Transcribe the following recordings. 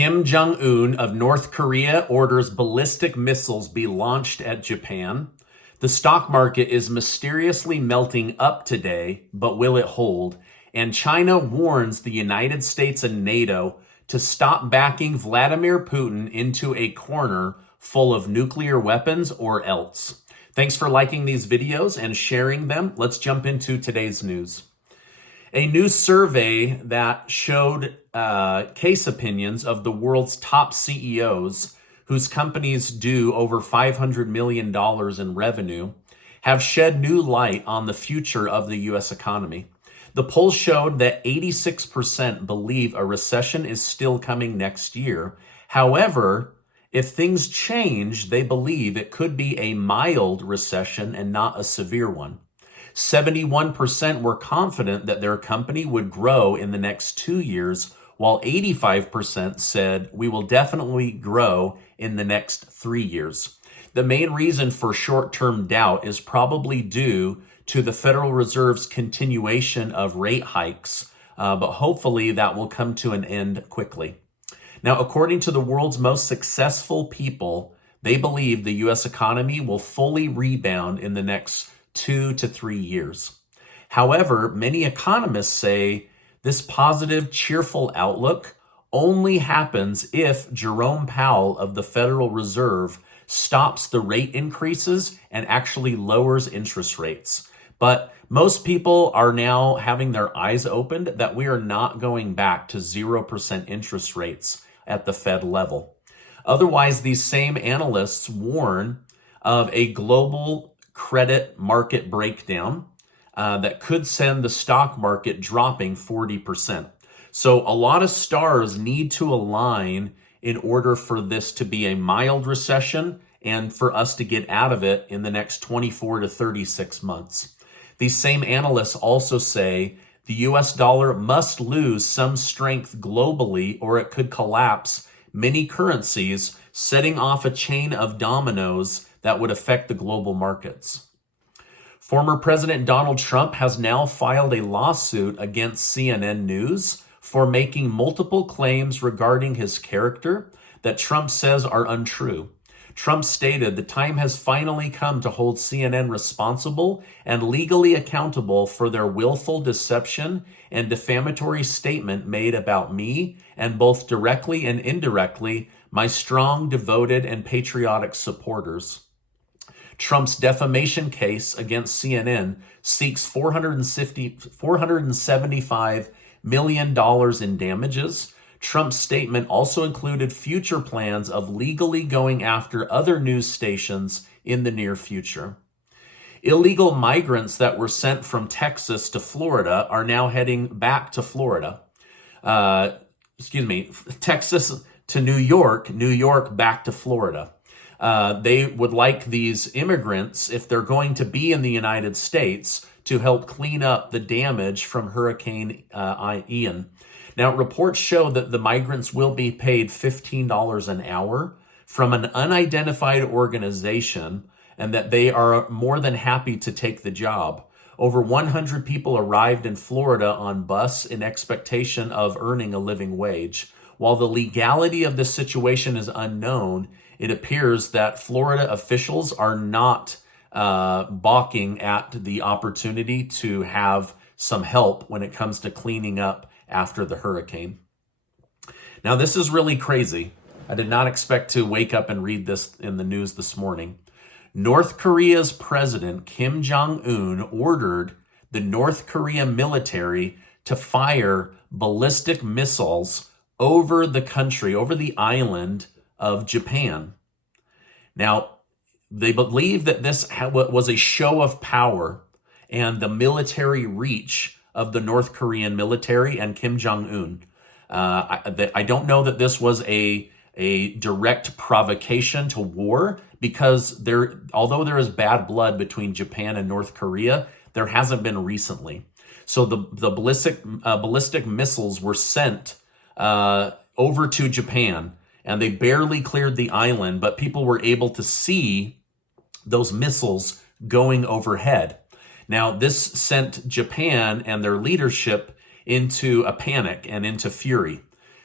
Kim Jong-Un of North Korea orders ballistic missiles be launched at Japan. The stock market is mysteriously melting up today, but will it hold? And China warns the United States and NATO to stop backing Vladimir Putin into a corner full of nuclear weapons or else. Thanks for liking these videos and sharing them. Let's jump into today's news. A new survey that showed case opinions of the world's top CEOs whose companies do over $500 million in revenue have shed new light on the future of the U.S. economy. The poll showed that 86% believe a recession is still coming next year. However, if things change, they believe it could be a mild recession and not a severe one. 71% were confident that their company would grow in the next 2 years, while 85% said we will definitely grow in the next 3 years. The main reason for short-term doubt is probably due to the Federal Reserve's continuation of rate hikes, but hopefully that will come to an end quickly. Now, according to the world's most successful people, they believe the U.S. economy will fully rebound in the next 2 to 3 years. However, many economists say this positive, cheerful outlook only happens if Jerome Powell of the Federal Reserve stops the rate increases and actually lowers interest rates. But most people are now having their eyes opened that we are not going back to 0% interest rates at the Fed level. Otherwise, these same analysts warn of a global credit market breakdown that could send the stock market dropping 40%. So a lot of stars need to align in order for this to be a mild recession and for us to get out of it in the next 24 to 36 months. These same analysts also say the US dollar must lose some strength globally or it could collapse many currencies, setting off a chain of dominoes that would affect the global markets. Former President Donald Trump has now filed a lawsuit against CNN News for making multiple claims regarding his character that Trump says are untrue. Trump stated the time has finally come to hold CNN responsible and legally accountable for their willful deception and defamatory statement made about me and both directly and indirectly my strong, devoted, and patriotic supporters. Trump's defamation case against CNN seeks $475 million in damages. Trump's statement also included future plans of legally going after other news stations in the near future. Illegal migrants that were sent from Texas to Florida are now heading back to Florida. Texas to New York, New York back to Florida. They would like these immigrants, if they're going to be in the United States, to help clean up the damage from Hurricane Ian. Now, reports show that the migrants will be paid $15 an hour from an unidentified organization and that they are more than happy to take the job. Over 100 people arrived in Florida on bus in expectation of earning a living wage. While the legality of this situation is unknown, it appears that Florida officials are not balking at the opportunity to have some help when it comes to cleaning up after the hurricane. Now, this is really crazy. I did not expect to wake up and read this in the news this morning. North Korea's president, Kim Jong-un, ordered the North Korea military to fire ballistic missiles over the country, over the island of Japan. Now, they believe that this was a show of power and the military reach of the North Korean military and Kim Jong-un. I don't know that this was a direct provocation to war because although there is bad blood between Japan and North Korea, there hasn't been recently. So the ballistic missiles were sent over to Japan, and they barely cleared the island, but people were able to see those missiles going overhead. Now, this sent Japan and their leadership into a panic and into fury.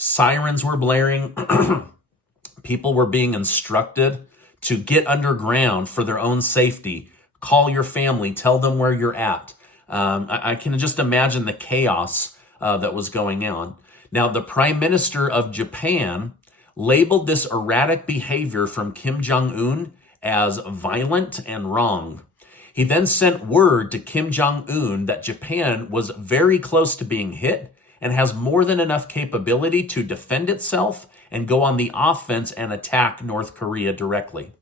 Sirens were blaring. People were being instructed to get underground for their own safety. Call your family, tell them where you're at. I can just imagine the chaos that was going on. Now, the Prime Minister of Japan labeled this erratic behavior from Kim Jong-un as violent and wrong. He then sent word to Kim Jong-un that Japan was very close to being hit and has more than enough capability to defend itself and go on the offense and attack North Korea directly.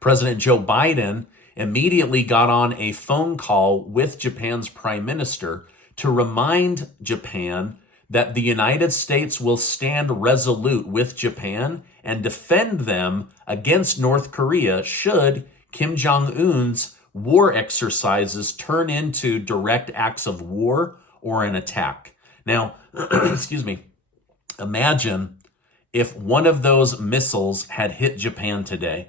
President Joe Biden immediately got on a phone call with Japan's prime minister to remind Japan that the United States will stand resolute with Japan and defend them against North Korea should Kim Jong-un's war exercises turn into direct acts of war or an attack. Now, excuse me, imagine if one of those missiles had hit Japan today.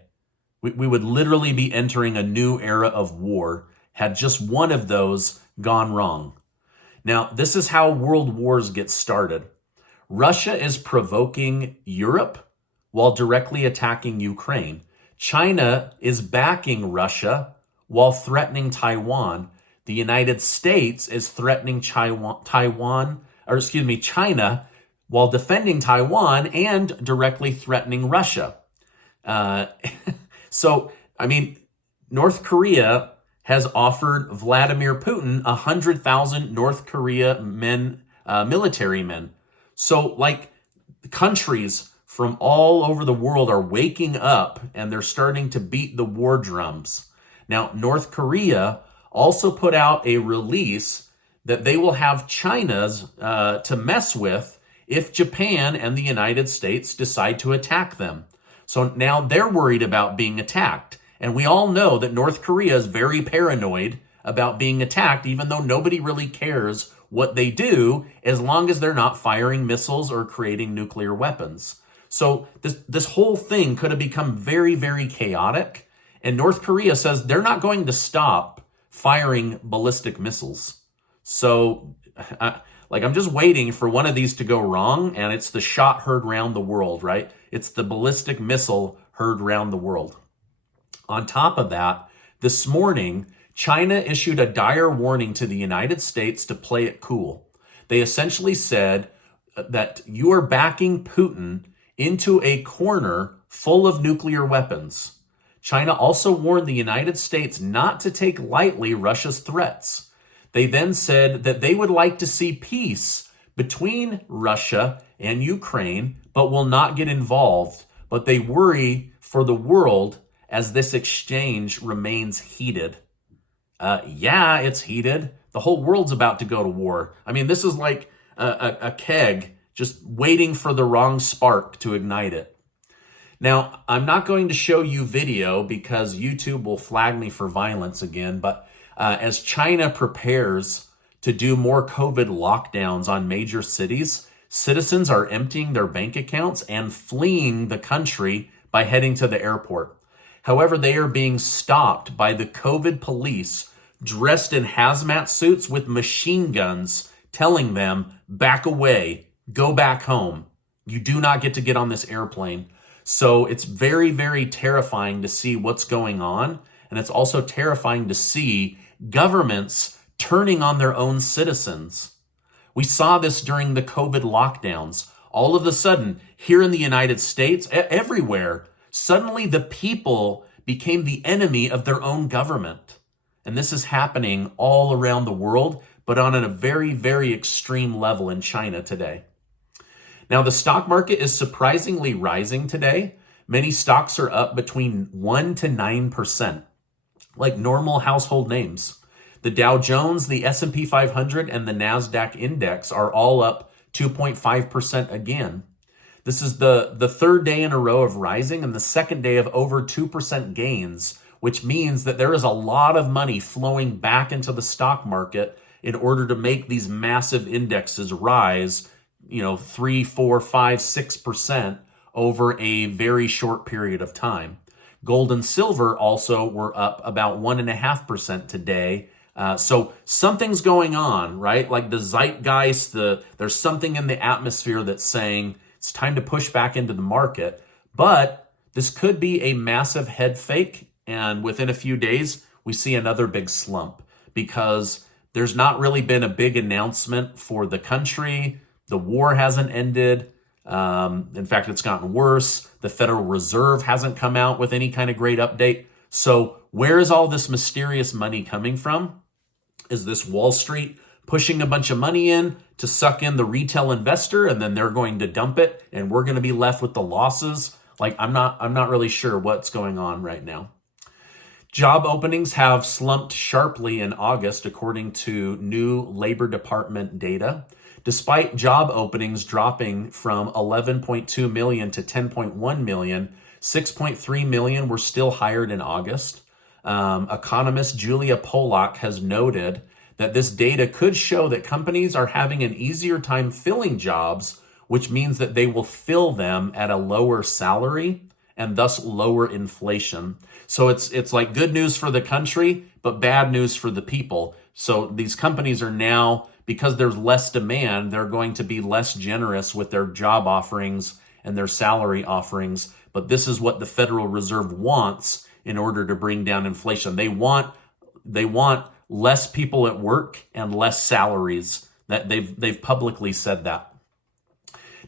We would literally be entering a new era of war had just one of those gone wrong. Now, this is how world wars get started. Russia is provoking Europe while directly attacking Ukraine. China is backing Russia while threatening Taiwan. The United States is threatening China while defending Taiwan and directly threatening Russia. So, North Korea has offered Vladimir Putin 100,000 North Korea military men. So, countries from all over the world are waking up and they're starting to beat the war drums. Now, North Korea also put out a release that they will have China's to mess with if Japan and the United States decide to attack them. So now they're worried about being attacked. And we all know that North Korea is very paranoid about being attacked, even though nobody really cares what they do as long as they're not firing missiles or creating nuclear weapons. So this whole thing could have become very, very chaotic. And North Korea says they're not going to stop firing ballistic missiles. So I'm just waiting for one of these to go wrong, and it's the shot heard round the world, right? It's the ballistic missile heard round the world. On top of that, this morning, China issued a dire warning to the United States to play it cool. They essentially said that you are backing Putin into a corner full of nuclear weapons. China also warned the United States not to take lightly Russia's threats. They then said that they would like to see peace between Russia and Ukraine, but will not get involved. But they worry for the world as this exchange remains heated. Yeah, it's heated. The whole world's about to go to war. This is like a keg just waiting for the wrong spark to ignite it. Now, I'm not going to show you video because YouTube will flag me for violence again, but as China prepares to do more COVID lockdowns on major cities, citizens are emptying their bank accounts and fleeing the country by heading to the airport. However, they are being stopped by the COVID police dressed in hazmat suits with machine guns, telling them, back away, go back home. You do not get to get on this airplane. So it's very, very terrifying to see what's going on. And it's also terrifying to see governments turning on their own citizens. We saw this during the COVID lockdowns. All of a sudden, here in the United States, everywhere, suddenly the people became the enemy of their own government. And this is happening all around the world, but on a very, very extreme level in China today. Now, the stock market is surprisingly rising today. Many stocks are up between 1% to 9%, like normal household names. The Dow Jones, the S&P 500, and the NASDAQ index are all up 2.5% again. This is the third day in a row of rising and the second day of over 2% gains, which means that there is a lot of money flowing back into the stock market in order to make these massive indexes rise 3, 4, 5, 6% over a very short period of time. Gold and silver also were up about 1.5% today So something's going on, right? Like the zeitgeist, there's something in the atmosphere that's saying it's time to push back into the market. But this could be a massive head fake. And within a few days, we see another big slump because there's not really been a big announcement for the country. The war hasn't ended. In fact, it's gotten worse. The Federal Reserve hasn't come out with any kind of great update. So where is all this mysterious money coming from? Is this Wall Street pushing a bunch of money in to suck in the retail investor, and then they're going to dump it and we're going to be left with the losses? Like, I'm not really sure what's going on right now. Job openings have slumped sharply in August, according to new Labor Department data. Despite job openings dropping from 11.2 million to 10.1 million, 6.3 million were still hired in August. Economist Julia Polak has noted that this data could show that companies are having an easier time filling jobs, which means that they will fill them at a lower salary and thus lower inflation. So it's like good news for the country, but bad news for the people. So these companies are now, because there's less demand, they're going to be less generous with their job offerings and their salary offerings. But this is what the Federal Reserve wants in order to bring down inflation. They want less people at work and less salaries. That they've publicly said that.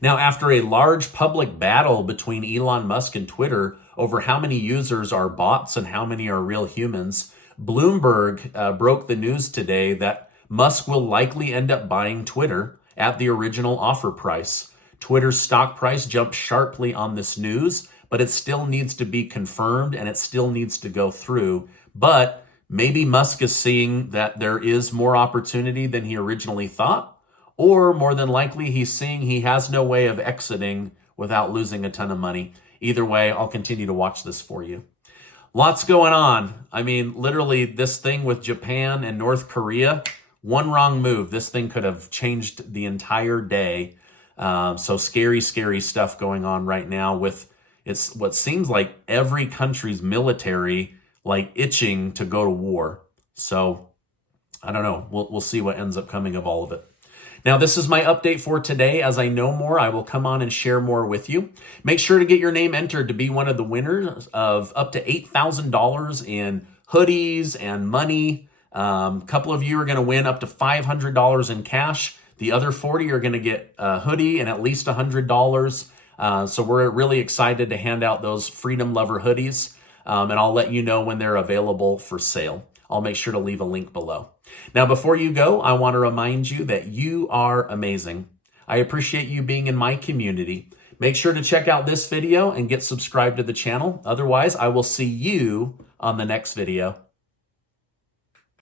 Now, after a large public battle between Elon Musk and Twitter over how many users are bots and how many are real humans, Bloomberg broke the news today that Musk will likely end up buying Twitter at the original offer price. Twitter's stock price jumped sharply on this news, but it still needs to be confirmed and it still needs to go through. But maybe Musk is seeing that there is more opportunity than he originally thought, or more than likely he's seeing he has no way of exiting without losing a ton of money. Either way, I'll continue to watch this for you. Lots going on. I mean, literally this thing with Japan and North Korea, one wrong move, this thing could have changed the entire day. So scary, scary stuff going on right now with it's what seems like every country's military like itching to go to war. So I don't know. We'll see what ends up coming of all of it. Now, this is my update for today. As I know more, I will come on and share more with you. Make sure to get your name entered to be one of the winners of up to $8,000 in hoodies and money. A couple of you are going to win up to $500 in cash. The other 40 are going to get a hoodie and at least $100. So we're really excited to hand out those Freedom Lover hoodies. And I'll let you know when they're available for sale. I'll make sure to leave a link below. Now, before you go, I want to remind you that you are amazing. I appreciate you being in my community. Make sure to check out this video and get subscribed to the channel. Otherwise, I will see you on the next video.